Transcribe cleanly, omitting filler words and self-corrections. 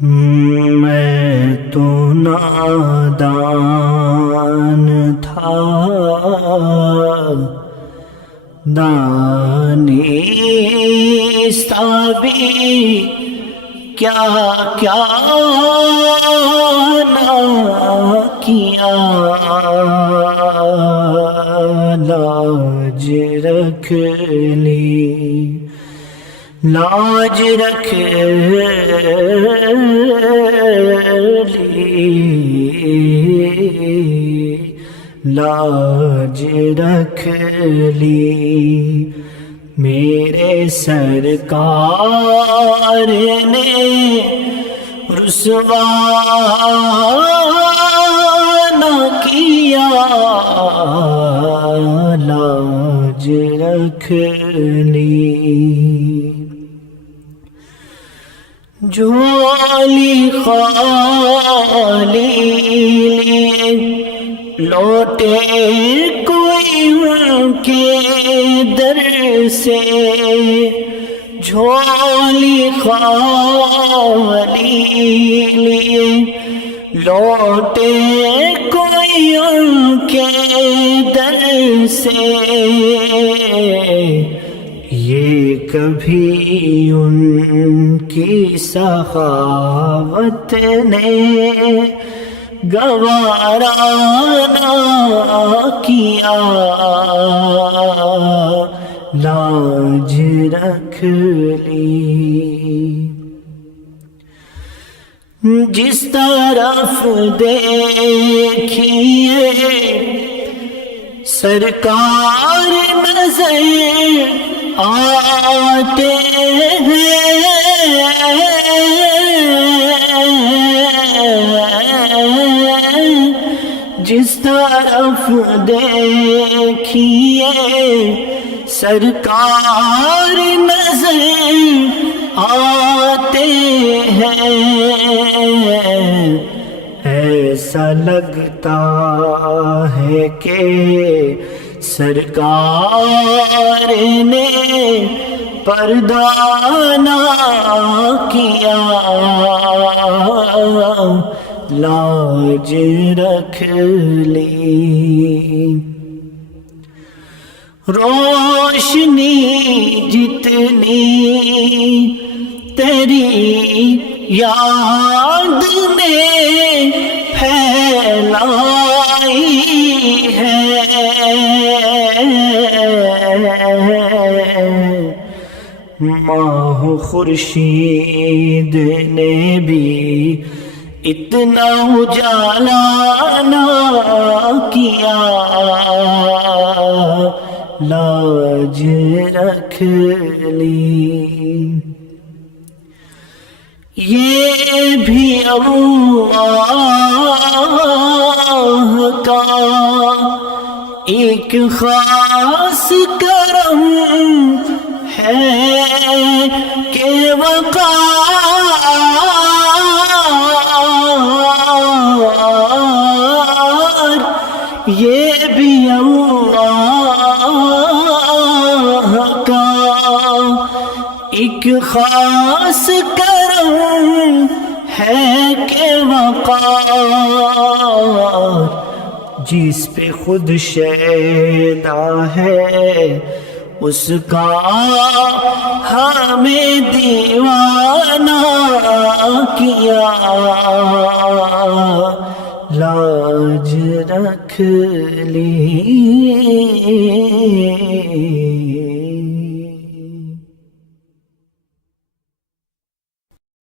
میں تو نادان تھا، دانستہ بھی کیا کیا نہ کیا، لاج رکھ لی، لاج رکھ لی، لاج رکھ لی، میرے سرکار نے رسوا نہ کیا، لاج رکھ لی، جھولی خالی لیے لوٹے کوئی ان کے در سے، جھولی خالی لیے لوٹے کوئی ان کے در سے، یہ کبھی ان کی سخاوت نے گوارا نہ کیا، لاج رکھ لی، جس طرف دیکھیے سرکار نظر آتے ہیں، جس طرف دیکھیے سرکار نظر آتے ہیں، ایسا لگتا ہے کہ سرکار نے پردہ نہ کیا، لاج رکھ لی، روشنی جتنی تیری یاد نے پھیلائی ہے، ماہ خورشید نے بھی اتنا اجالا نہ کیا، لاج رکھ لی، یہ بھی اللہ کا ایک خاص کرم ہے کہ وقار، یہ بھی اللہ کا ایک خاص کرم ہے کہ وقار، جس پہ خود شیدا ہے اس کا ہمیں دیوانہ کیا، لاج رکھ لی۔